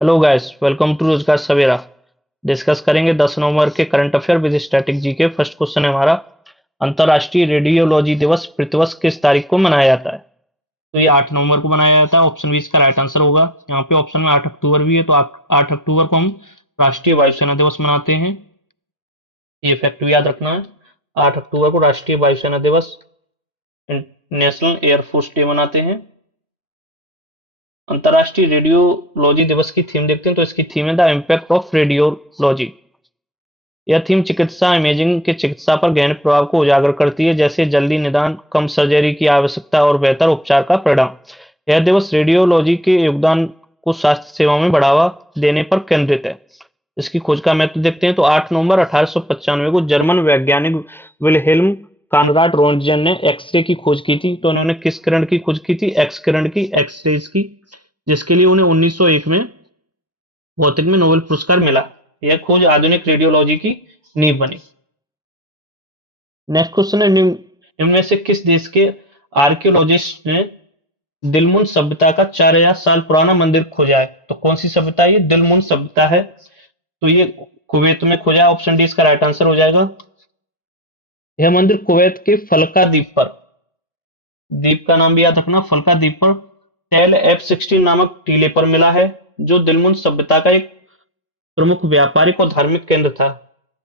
Hello guys, welcome to रोजगार सवेरा। Discuss करेंगे 10 नवंबर के current affair with static G K. First question है हमारा, अंतर्राष्ट्रीय रेडियोलॉजी दिवस प्रतिवर्ष किस तारीख को मनाया जाता है? तो ये 8 नवंबर को मनाया जाता है। ऑप्शन बी इसका राइट आंसर होगा। यहाँ पे ऑप्शन में 8 अक्टूबर भी है, तो 8 अक्टूबर को हम राष्ट्रीय वायुसेना दिवस मनाते हैं। ये फैक्ट भी याद रखना है। 8 अक्टूबर को राष्ट्रीय वायुसेना दिवस, नेशनल एयरफोर्स डे मनाते हैं। अंतर्राष्ट्रीय रेडियोलॉजी दिवस की थीम देखते हैं, तो इसकी थीम है द इम्पैक्ट ऑफ रेडियोलॉजी। यह थीम चिकित्सा इमेजिंग के चिकित्सा पर गहन प्रभाव को उजागर करती है, जैसे जल्दी निदान, कम सर्जरी की आवश्यकता और बेहतर उपचार का परिणाम। यह दिवस रेडियोलॉजी के योगदान को स्वास्थ्य सेवा में बढ़ावा देने पर केंद्रित है। इसकी खोज का महत्व देखते हैं, तो 8 नवंबर 1895 को जर्मन वैज्ञानिक विल्हेल्म कॉनराड रोन्टगेन ने एक्सरे की खोज की थी। तो उन्होंने किस किरण की खोज की थी? एक्स किरण की, एक्सरेज की, जिसके लिए उन्हें 1901 में भौतिक में नोबेल पुरस्कार मिला। यह खोज आधुनिक रेडियोलॉजी की नींव बनी। नेक्स्ट क्वेश्चन है, इनमें से किस देश के आर्कियोलॉजिस्ट ने दिलमुन सभ्यता का 4000 साल पुराना मंदिर खोजा है? तो कौन सी सभ्यता है ये? दिलमुन सभ्यता है। तो ये कुवैत में खोजा है। ऑप्शन डी इसका राइट आंसर हो जाएगा। यह मंदिर कुवैत के फलका द्वीप पर, द्वीप का नाम भी याद रखना, फलका द्वीप पर टेल F16 नामक टीले पर मिला है, जो दिलमुन सभ्यता का एक प्रमुख व्यापारिक और धार्मिक केंद्र था।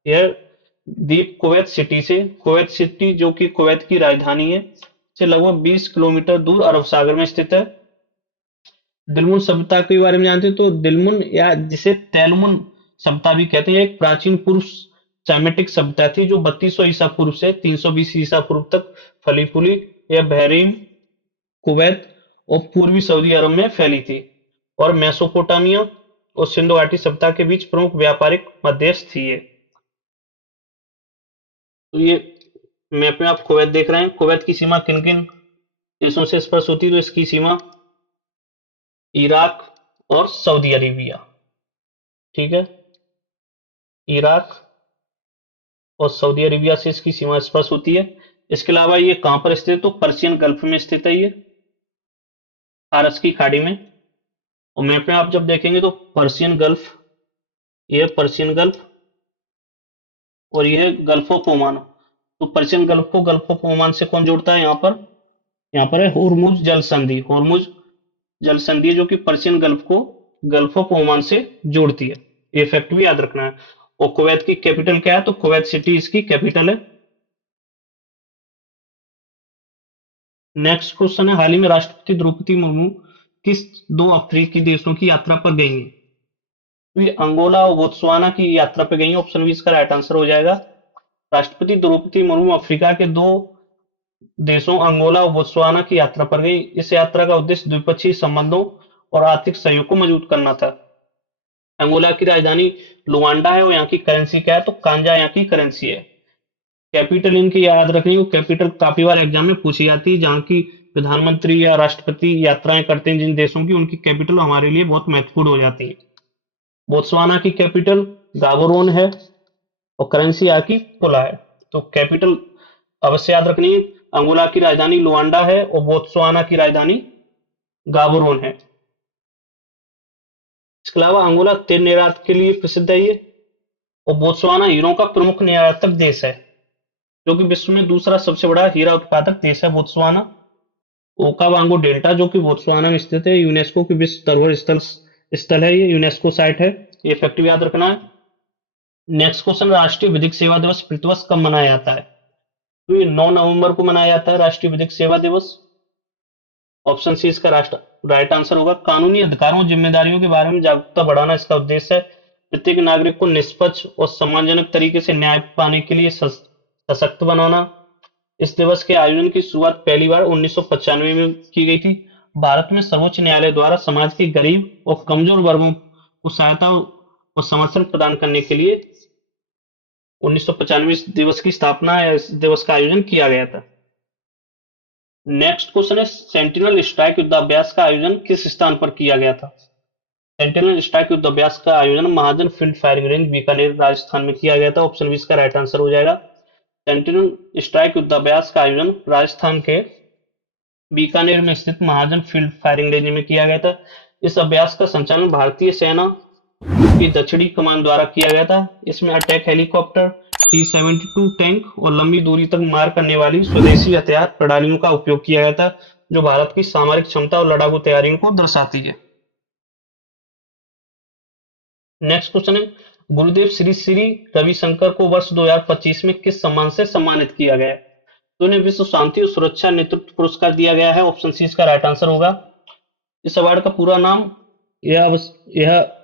यह द्वीप कुवैत सिटी जो कि कुवैत की राजधानी है, से लगभग 20 किलोमीटर दूर अरब सागर में स्थित है। दिलमुन सभ्यता के बारे में जानते हैं, तो दिलमुन या जिसे तेलमुन सभ्यता भी कहते हैं, एक प्राचीन पूर्व सैमेटिक सभ्यता थी जो 3200 ईसा पूर्व से 320 ईसा पूर्व तक फली फूली। यह बहरीन, कुवैत और पूर्वी सऊदी अरब में फैली थी और मेसोपोटामिया और सिंधु घाटी सभ्यता के बीच प्रमुख व्यापारिक मध्यस्थ थी ये। तो ये मैप में आप कुवैत देख रहे हैं। कुवैत की सीमा किन किन देशों से स्पर्श होती है? तो इसकी सीमा इराक और सऊदी अरेबिया, ठीक है, इराक और सऊदी अरेबिया से इसकी सीमा स्पर्श होती है। इसके अलावा ये कहां पर स्थित है? तो पर्शियन गल्फ में स्थित है, ये फारस की खाड़ी में। और मैप में आप जब देखेंगे तो पर्शियन गल्फ, ये पर्शियन गल्फ और ये गल्फ ऑफ ओमान। तो पर्शियन गल्फ को गल्फ ऑफ ओमान से कौन जोड़ता है? यहाँ पर है हुर्मुज जल संधि। हुर्मुज जल संधि है जो कि पर्शियन गल्फ को गल्फ ऑफ ओमान से जोड़ती है। ये फैक्ट भी याद रखना है। और कुवैत की कैपिटल क्या है? तो कुवैत सिटी इसकी कैपिटल है। नेक्स्ट क्वेश्चन है, हाल ही में राष्ट्रपति द्रौपदी मुर्मू किस दो अफ्रीकी देशों की यात्रा पर गई हैं? तो ये अंगोला और बोत्सवाना की यात्रा पर गई हैं। ऑप्शन बी इसका राइट आंसर हो जाएगा। राष्ट्रपति द्रौपदी मुर्मू अफ्रीका के दो देशों अंगोला और बोत्सवाना की यात्रा पर गई। इस यात्रा का उद्देश्य द्विपक्षीय संबंधों और आर्थिक सहयोग को मजबूत करना था। अंगोला की राजधानी लुआंडा है और यहाँ की करेंसी क्या है? तो कांजा यहाँ की करेंसी है। कैपिटल इनकी याद रखनी, वो कैपिटल काफी बार एग्जाम में पूछी जाती है। जहाँ की प्रधानमंत्री या राष्ट्रपति यात्राएं करते हैं जिन देशों की, उनकी कैपिटल हमारे लिए बहुत महत्वपूर्ण हो जाती है। बोत्सवाना की कैपिटल गाबोरोन है और करेंसी यहाँ की पुला है। तो कैपिटल अवश्य याद रखनी है। अंगोला की राजधानी लुआंडा है और बोत्सवाना की राजधानी गाबोरोन है। इसके अलावा अंगोला तेल निर्यात के लिए प्रसिद्ध है ये, और बोत्सवाना हीरों का प्रमुख निर्यातक देश है, जो कि विश्व में दूसरा सबसे बड़ा हीरा उत्पादक देश है बोत्सवाना। ओकावांगो डेल्टा जो कि बोत्सवाना में स्थित है, यूनेस्को की विश्व धरोहर स्थल स्थल है, ये यूनेस्को साइट है। ये फैक्ट भी याद रखना है। नेक्स्ट क्वेश्चन, राष्ट्रीय विधिक सेवा दिवस प्रतिवर्ष कब मनाया जाता है? तो ये 9 नवंबर को मनाया जाता है राष्ट्रीय विधिक सेवा दिवस। ऑप्शन सी इसका राइट आंसर होगा। कानूनी अधिकारों और जिम्मेदारियों के बारे में जागरूकता बढ़ाना इसका उद्देश्य है। प्रत्येक नागरिक को निष्पक्ष और सम्मानजनक तरीके से न्याय पाने के लिए सशक्त बनाना। इस दिवस के आयोजन की शुरुआत पहली बार 1995 में की गई थी। भारत में सर्वोच्च न्यायालय द्वारा समाज के गरीब और कमजोर वर्गों को सहायता और समर्थन प्रदान करने के लिए 1995 दिवस की स्थापना या इस दिवस का आयोजन किया गया था। नेक्स्ट क्वेश्चन है, सेंटिनल स्ट्राइक युद्धाभ्यास का आयोजन किस स्थान पर किया गया था? सेंटिनल स्ट्राइक युद्धाभ्यास का आयोजन Mahajan field firing range Bikaner Rajasthan में किया गया था। ऑप्शन बी इसका राइट आंसर हो जाएगा। सेंटिनल स्ट्राइक युद्धाभ्यास का आयोजन राजस्थान के बीकानेर में स्थित महाजन फील्ड फायरिंग रेंज में किया गया था। इस अभ्यास का संचालन भारतीय सेना की दक्षिणी कमान द्वारा किया गया था। इसमें अटैक हेलीकॉप्टर, T-72 टैंक और लंबी दूरी तक मार करने वाली स्वदेशी हथियार प्रणालियों का उपयोग किया गया था, जो भारत की सामरिक क्षमता और लड़ाकू तैयारियों को दर्शाती है। नेक्स्ट क्वेश्चन है, गुरुदेव श्री श्री रविशंकर को वर्ष 2025 में किस सम्मान से सम्मानित किया गया है? तो उन्हें विश्व शांति और सुरक्षा नेतृत्व पुरस्कार दिया गया है। ऑप्शन सी इसका राइट आंसर होगा। इस अवार्ड का पूरा नाम, यह यह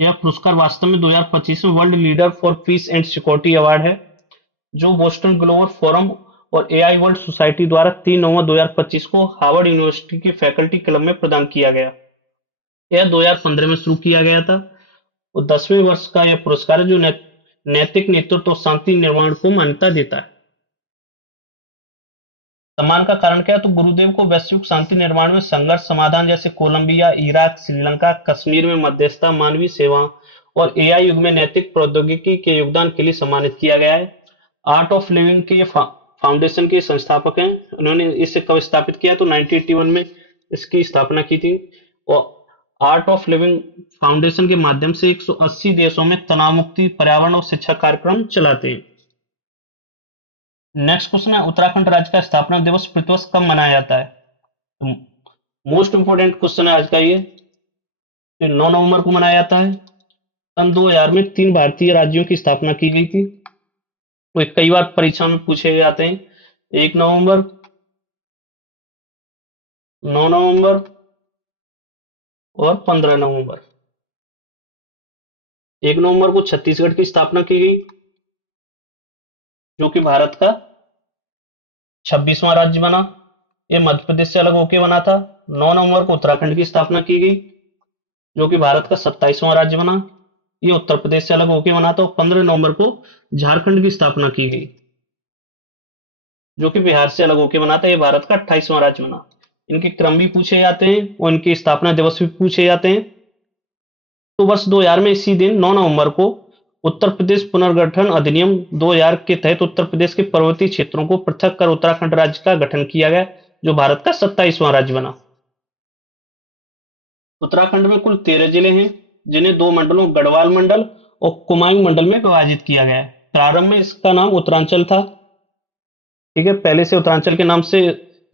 यह पुरस्कार वास्तव में 2025 में world leader for piece and security award है, जो बोस्टन ग्लोबल फोरम और एआई वर्ल्ड सोसाइटी द्वारा 3 नवंबर 2025 को हार्वर्ड यूनिवर्सिटी के फैकल्टी क्लब में प्रदान किया गया। यह 2015 में शुरू किया गया था और 10वें वर्ष का यह पुरस्कार है, जो नैतिक नेतृत्व और शांति निर्माण को मान्यता देता है। सम्मान का कारण क्या है? तो गुरुदेव को वैश्विक शांति निर्माण में संघर्ष समाधान, जैसे कोलंबिया, इराक, श्रीलंका, कश्मीर में मध्यस्थता, मानवीय सेवा और एआई युग में नैतिक प्रौद्योगिकी के योगदान के लिए सम्मानित किया गया है। आर्ट ऑफ लिविंग के फाउंडेशन के संस्थापक हैं। उन्होंने इसे कब स्थापित किया? तो 1981 में इसकी स्थापना की थी और आर्ट ऑफ लिविंग फाउंडेशन के माध्यम से 180 देशों में तनाव मुक्ति, पर्यावरण और शिक्षा कार्यक्रम चलाते हैं। नेक्स्ट क्वेश्चन है, उत्तराखंड राज्य का स्थापना दिवस प्रतिवर्ष कब मनाया जाता है? तो मोस्ट इंपोर्टेंट क्वेश्चन है आज का ये। 9 नवंबर को मनाया जाता है। सन 2000 में 3 भारतीय राज्यों की स्थापना की गई थी। वो कई बार परीक्षा में पूछे जाते हैं। 1 नवंबर, 9 नवंबर और 15 नवंबर। 1 नवंबर को छत्तीसगढ़ की स्थापना की गई, जो कि भारत का 26वां राज्य बना। ये मध्य प्रदेश से अलग होकर बना था। 9 नवंबर को उत्तराखंड की स्थापना की गई, जो कि भारत का 27वां राज्य बना। ये उत्तर प्रदेश से अलग होकर बना था। 15 नवंबर को झारखंड की स्थापना की गई, जो कि बिहार से अलग होकर बना था। ये भारत का 28वां राज्य बना। इनके क्रम भी पूछे जाते हैं और इनकी स्थापना दिवस भी पूछे जाते हैं। तो वर्ष 2000 में इसी दिन 9 नवंबर को उत्तर प्रदेश पुनर्गठन अधिनियम 2000 के तहत उत्तर प्रदेश के पर्वतीय क्षेत्रों को पृथक कर उत्तराखंड राज्य का गठन किया गया, जो भारत का 27वां राज्य बना। उत्तराखंड में कुल 13 जिले हैं, जिन्हें 2 मंडलों गढ़वाल मंडल और कुमाऊं मंडल में विभाजित किया गया है। प्रारंभ में इसका नाम उत्तरांचल था। ठीक है, पहले से उत्तरांचल के नाम से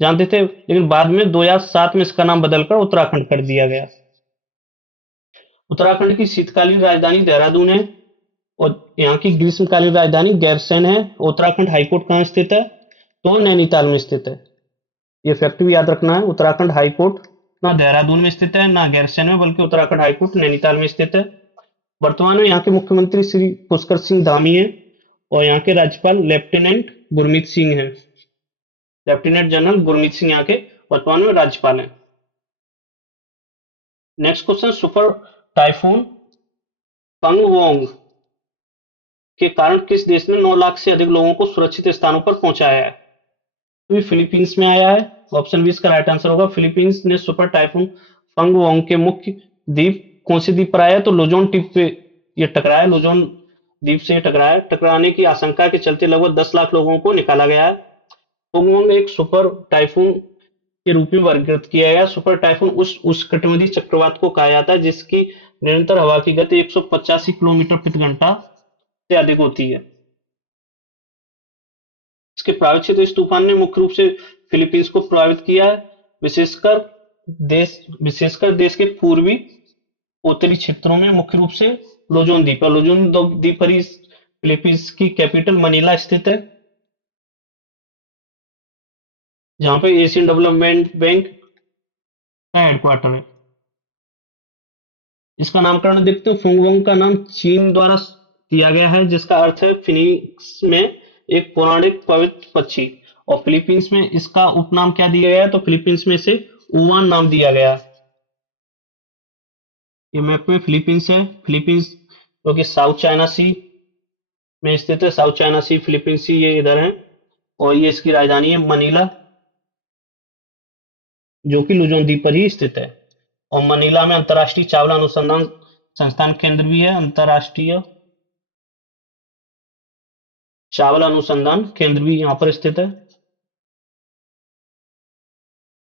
जानते थे, लेकिन बाद में 2007 में इसका नाम बदलकर उत्तराखंड कर दिया गया। उत्तराखंड की शीतकालीन राजधानी देहरादून है और यहाँ की ग्रीष्मकालीन राजधानी गैरसैंण है। उत्तराखंड हाईकोर्ट कहाँ स्थित है? तो नैनीताल में स्थित है। ये फैक्ट भी याद रखना है। उत्तराखंड हाईकोर्ट ना देहरादून में स्थित है ना गैरसैंण में, बल्कि उत्तराखंड हाईकोर्ट नैनीताल में स्थित है। वर्तमान में यहाँ के मुख्यमंत्री श्री पुष्कर सिंह धामी है और यहाँ के राज्यपाल लेफ्टिनेंट गुरमीत सिंह हैं। लेफ्टिनेंट जनरल गुरमीत सिंह यहाँ के वर्तमान में राज्यपाल हैं। नेक्स्ट क्वेश्चन, सुपर टाइफून पंगवोंग के कारण किस देश ने 9 लाख से अधिक लोगों को सुरक्षित स्थानों पर पहुंचाया है? तो फिलीपींस में आया है। ऑप्शन बी इसका राइट आंसर होगा। फिलीपींस ने सुपर टाइफून पंगवोंग के मुख्य द्वीप कौन से द्वीप पर आया? तो लुजोन द्वीप पे ये टकराया। लुजोन द्वीप से टकराया। टकराने की आशंका के चलते लगभग 10 लाख लोगों को निकाला गया है। पंगवोंग एक सुपर टाइफून के रूप में वर्गीकृत किया गया। सुपर टाइफून उस उष्णकटिबंधीय चक्रवात को कहा जाता है जिसकी निरंतर हवा की गति 185 किलोमीटर प्रति घंटा से अधिक होती है। इसके प्रभावित क्षेत्र, इस तूफान ने मुख्य रूप से फिलीपींस को प्रभावित किया है, विशेषकर देश के पूर्वी उत्तरी क्षेत्रों में, मुख्य रूप से लुजोन द्वीप। लुजोन द्वीप पर ही फिलीपींस की कैपिटल मनीला स्थित है, जहां पे एशियन डेवलपमेंट बैंक का हेडक्वार्टर है। इसका नामकरण देखते हो, फुंगवोंग का नाम चीन द्वारा दिया गया है, जिसका अर्थ है फिनिक्स में एक पौराणिक पवित्र पक्षी। और फिलीपींस में इसका उपनाम क्या दिया गया है? तो फिलीपींस में इसे उवान नाम दिया गया। ये मैप में फिलीपींस है। फिलीपींस जो कि साउथ चाइना सी में स्थित है। साउथ चाइना सी, फिलीपींस सी, ये इधर है और ये इसकी राजधानी है मनीला, जो कि लुजोन द्वीप पर ही स्थित है। और मनीला में अंतर्राष्ट्रीय चावल अनुसंधान संस्थान केंद्र भी है। अंतर्राष्ट्रीय चावल अनुसंधान केंद्र भी यहाँ पर स्थित है।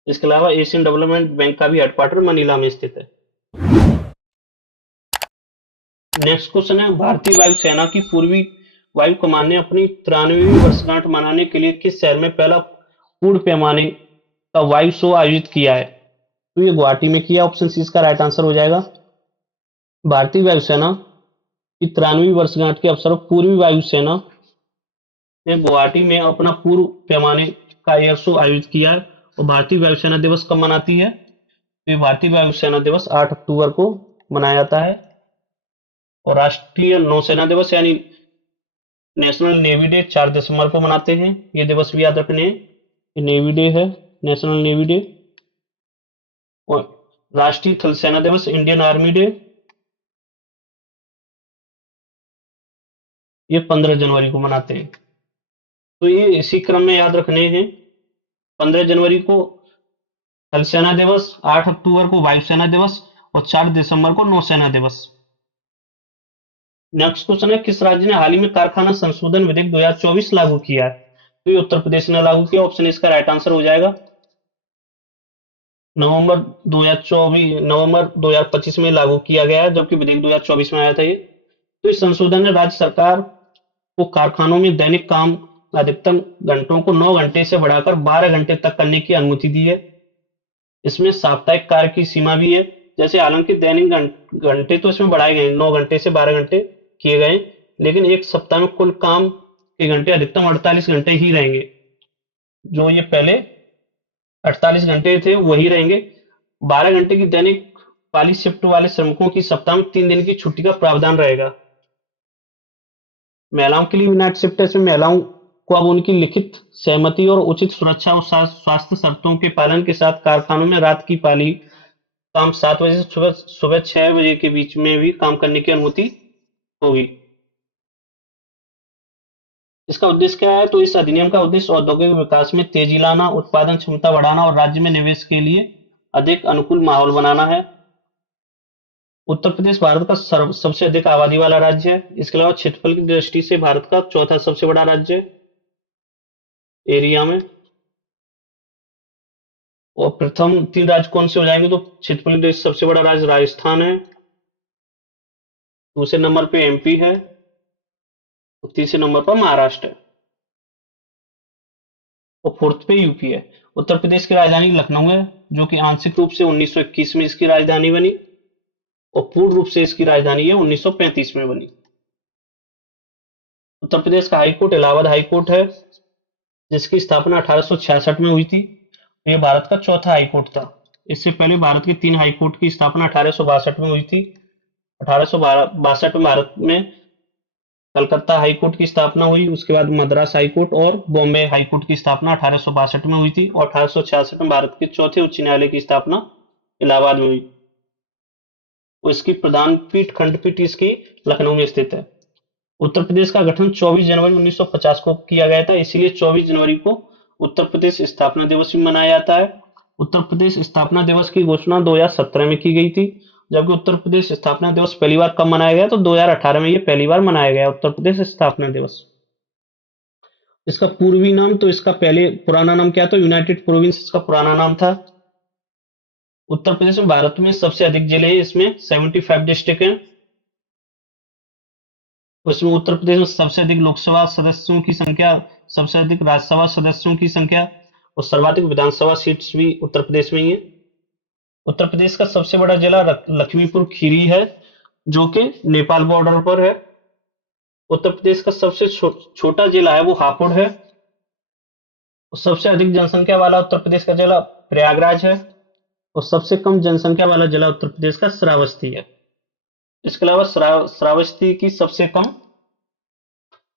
इसके अलावा एशियन डेवलपमेंट बैंक का भी हेडक्वार्टर मनीला में स्थित है। नेक्स्ट क्वेश्चन है, भारतीय वायुसेना की पूर्वी वायु कमान ने अपनी 93वीं वर्षगांठ मनाने के लिए किस शहर में पहला पूर्ण पैमाने का वायु शो आयोजित किया है? तो ये गुवाहाटी में किया, ऑप्शन सी इसका राइट आंसर हो जाएगा। भारतीय वायुसेना की 93वीं वर्षगांठ के अवसर पर पूर्वी वायुसेना ने गुवाहाटी में अपना पूर्व पैमाने का एयर शो आयोजित किया है। और भारतीय वायुसेना दिवस कब मनाती है? तो ये भारतीय वायुसेना दिवस 8 अक्टूबर को मनाया जाता है। और राष्ट्रीय नौसेना दिवस यानी नेशनल नेवी डे 4 दिसंबर को मनाते हैं। ये दिवस भी याद रखने हैं, नेवी डे है, नेशनल नेवी डे। और राष्ट्रीय थल सेना दिवस इंडियन आर्मी डे, ये 15 जनवरी को मनाते हैं। तो ये इसी क्रम में याद रखने हैं। 15 जनवरी को थल सेना दिवस, 8 अक्टूबर को वायुसेना दिवस और 4 दिसंबर को नौसेना दिवस। नेक्स्ट क्वेश्चन है, किस राज्य ने हाल ही में कारखाना संशोधन विधेयक 2024 लागू किया है? तो ये उत्तर प्रदेश ने लागू किया, ऑप्शन इसका राइट आंसर हो जाएगा। नवंबर 2025 में लागू किया गया है, जबकि विधेयक 2024 में आया था ये। तो इस संशोधन ने राज्य सरकार को कारखानों में दैनिक काम अधिकतम घंटों को 9 घंटे से बढ़ाकर 12 घंटे तक करने की अनुमति दी है। इसमें साप्ताहिक कार्य की सीमा भी है। जैसे हालांकि दैनिक घंटे तो इसमें बढ़ाए गए, 9 घंटे से 12 घंटे किए गए, लेकिन एक सप्ताह में कुल काम के घंटे अधिकतम 48 घंटे ही रहेंगे। जो ये पहले 48 घंटे थे वही रहेंगे। 12 घंटे की दैनिक वाली शिफ्ट वाले श्रमिकों की सप्ताह में 3 दिन की छुट्टी का प्रावधान रहेगा। महिलाओं के लिए नाइट शिफ्ट है, इसमें महिलाओं को अब उनकी लिखित सहमति और उचित सुरक्षा और स्वास्थ्य शर्तों के पालन के साथ कारखानों में रात की पाली शाम 7 बजे से सुबह 6 बजे के बीच में भी काम करने की अनुमति होगी। इसका उद्देश्य क्या है? तो इस अधिनियम का उद्देश्य औद्योगिक विकास में तेजी लाना, उत्पादन क्षमता बढ़ाना और राज्य में निवेश के लिए अधिक अनुकूल माहौल बनाना है। उत्तर प्रदेश भारत का सबसे अधिक आबादी वाला राज्य है। इसके अलावा क्षेत्रफल की दृष्टि से भारत का चौथा सबसे बड़ा राज्य है एरिया में। और प्रथम 3 राज्य कौन से हो जाएंगे? तो क्षेत्रफल की दृष्टि से सबसे बड़ा राज्य राजस्थान है, दूसरे नंबर पे एमपी है और तीसरे नंबर पर महाराष्ट्र है और फोर्थ पे यूपी है। उत्तर प्रदेश की राजधानी लखनऊ है, जो कि आंशिक रूप से 1921 में इसकी राजधानी बनी और पूर्ण रूप से इसकी राजधानी है 1935 में बनी। उत्तर प्रदेश का हाईकोर्ट इलाहाबाद हाईकोर्ट है, जिसकी स्थापना 1866 में हुई थी। यह भारत का चौथा हाईकोर्ट था। इससे पहले भारत के 3 हाईकोर्ट की स्थापना 1862 में हुई थी। 1862 में भारत में कलकत्ता हाईकोर्ट की स्थापना हुई, उसके बाद मद्रास हाईकोर्ट और बॉम्बे हाईकोर्ट की स्थापना 1862 में हुई थी और 1866 में भारत के चौथे उच्च न्यायालय की स्थापना इलाहाबाद में हुई। और इसकी प्रधान पीठ खंडपीठ इसकी लखनऊ में स्थित है। उत्तर प्रदेश का गठन 24 जनवरी 1950 को किया गया था, इसीलिए 24 जनवरी को उत्तर प्रदेश स्थापना दिवस भी मनाया जाता है। उत्तर प्रदेश स्थापना दिवस की घोषणा 2017 में की गई थी, जबकि उत्तर प्रदेश स्थापना दिवस पहली बार कब मनाया गया? तो 2018 में ये पहली बार मनाया गया उत्तर प्रदेश स्थापना दिवस। इसका पूर्वी नाम, तो इसका पहले पुराना नाम क्या था? यूनाइटेड प्रोविंस इसका पुराना नाम था। उत्तर प्रदेश में भारत में सबसे अधिक जिले हैं, इसमें 75 डिस्ट्रिक्ट हैं। उसमें उत्तर प्रदेश में सबसे अधिक लोकसभा सदस्यों की संख्या, सबसे अधिक राज्यसभा सदस्यों की संख्या और सर्वाधिक विधानसभा सीट्स भी उत्तर प्रदेश में ही है। उत्तर प्रदेश का सबसे बड़ा जिला लक्ष्मीपुर खीरी है, जो कि नेपाल बॉर्डर पर है। उत्तर प्रदेश का सबसे छोटा जिला है वो हापुड़ है। और सबसे अधिक जनसंख्या वाला उत्तर प्रदेश का जिला प्रयागराज है और सबसे कम जनसंख्या वाला जिला उत्तर प्रदेश का श्रावस्ती है। इसके अलावा श्रावस्ती की सबसे कम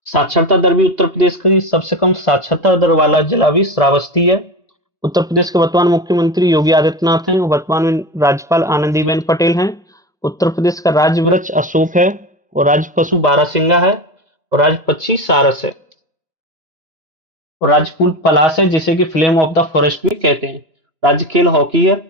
साक्षरता दर भी, उत्तर प्रदेश की सबसे कम साक्षरता दर वाला जिला भी श्रावस्ती है। उत्तर प्रदेश के वर्तमान मुख्यमंत्री योगी आदित्यनाथ हैं, वर्तमान में राज्यपाल आनंदीबेन पटेल हैं। उत्तर प्रदेश का राज्य वृक्ष अशोक है और राज्य पशु बारहसिंगा है और राज्य पक्षी सारस है और राज्य फूल पलाश है, जिसे कि फ्लेम ऑफ द फॉरेस्ट भी कहते हैं। राज्य खेल हॉकी है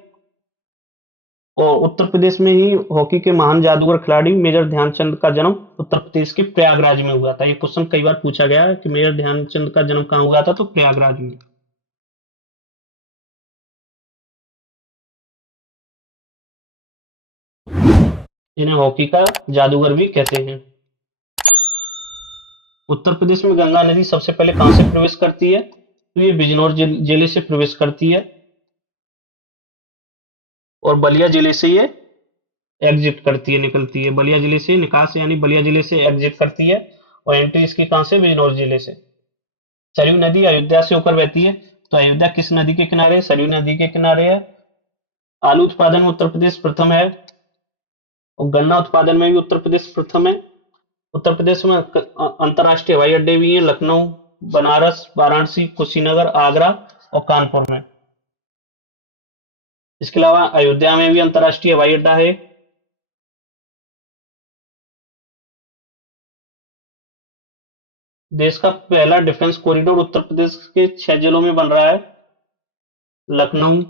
और उत्तर प्रदेश में ही हॉकी के महान जादूगर खिलाड़ी मेजर ध्यानचंद का जन्म उत्तर प्रदेश के प्रयागराज में हुआ था। ये क्वेश्चन कई बार पूछा गया है कि मेजर ध्यानचंद का जन्म कहाँ हुआ था, तो प्रयागराज में। जिन्हें हॉकी का जादूगर भी कहते हैं। उत्तर प्रदेश में गंगा नदी सबसे पहले कहां से प्रवेश करती है? तो ये बिजनौर जिले से प्रवेश करती है और बलिया जिले से ये एग्जिट करती है, निकलती है। बलिया जिले से निकास यानी बलिया जिले से एग्जिट करती है और एंट्री इसकी कहां से? बिजनौर जिले से। सरयू नदी अयोध्या से होकर बहती है, तो अयोध्या किस नदी के किनारे है? सरयू नदी के किनारे है। आलू उत्पादन में उत्तर प्रदेश प्रथम है और गन्ना उत्पादन में भी उत्तर प्रदेश प्रथम है। उत्तर प्रदेश में अंतर्राष्ट्रीय हवाई अड्डे भी हैं, लखनऊ, बनारस, वाराणसी, कुशीनगर, आगरा और कानपुर में। इसके अलावा अयोध्या में भी अंतर्राष्ट्रीय हवाई अड्डा है। देश का पहला डिफेंस कॉरिडोर उत्तर प्रदेश के 6 जिलों में बन रहा है: लखनऊ,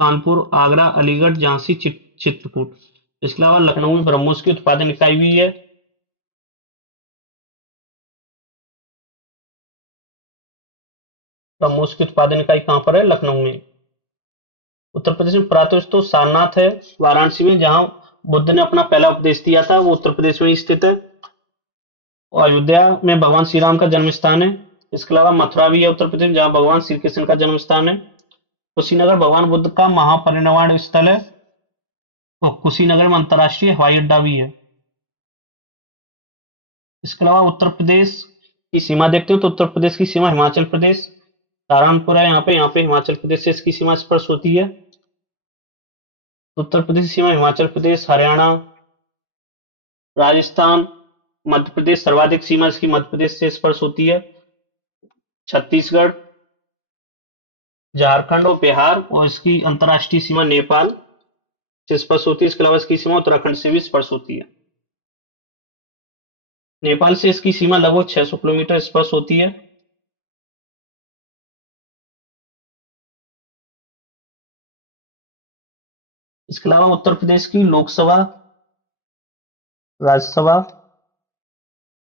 कानपुर, आगरा, अलीगढ़, झांसी, चित्रकूट। इसके अलावा लखनऊ में ब्रह्मोस की उत्पादन इकाई भी है। ब्रह्मोस की उत्पादन इकाई कहां पर है? लखनऊ में। उत्तर प्रदेश में प्रातःस्थान सारनाथ है वाराणसी में, जहां बुद्ध ने अपना पहला उपदेश दिया था, वो उत्तर प्रदेश में ही स्थित है। और अयोध्या में भगवान श्री राम का जन्म स्थान है। इसके अलावा मथुरा भी है उत्तर प्रदेश में, जहां भगवान श्री कृष्ण का जन्म स्थान है। कुशीनगर भगवान बुद्ध का महापरिनिर्वाण स्थल है और कुशीनगर में अंतर्राष्ट्रीय हवाई अड्डा भी है। इसके अलावा उत्तर प्रदेश की सीमा देखते हो तो उत्तर प्रदेश की सीमा हिमाचल प्रदेश, सहारनपुर है यहाँ पे हिमाचल प्रदेश से इसकी सीमा स्पर्श होती है। उत्तर प्रदेश की सीमा हिमाचल प्रदेश, हरियाणा, राजस्थान, मध्य प्रदेश, सर्वाधिक सीमा इसकी मध्य प्रदेश से स्पर्श होती है। छत्तीसगढ़, झारखंड और बिहार, और इसकी अंतर्राष्ट्रीय सीमा नेपाल से स्पर्श होती है। इसके अलावा इसकी सीमा उत्तराखंड से भी स्पर्श होती है। नेपाल से इसकी सीमा लगभग 600 किलोमीटर स्पर्श होती है। इसके अलावा उत्तर प्रदेश की लोकसभा, राज्यसभा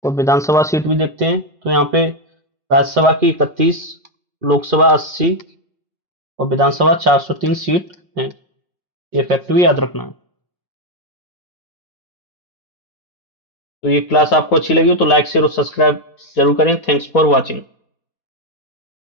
और विधानसभा सीट भी देखते हैं, तो यहाँ पे राज्यसभा की 31, लोकसभा 80 और विधानसभा 403 सीट है। ये फैक्ट भी याद रखना है। तो ये क्लास आपको अच्छी लगी हो तो लाइक शेयर और सब्सक्राइब जरूर करें। Thanks for watching.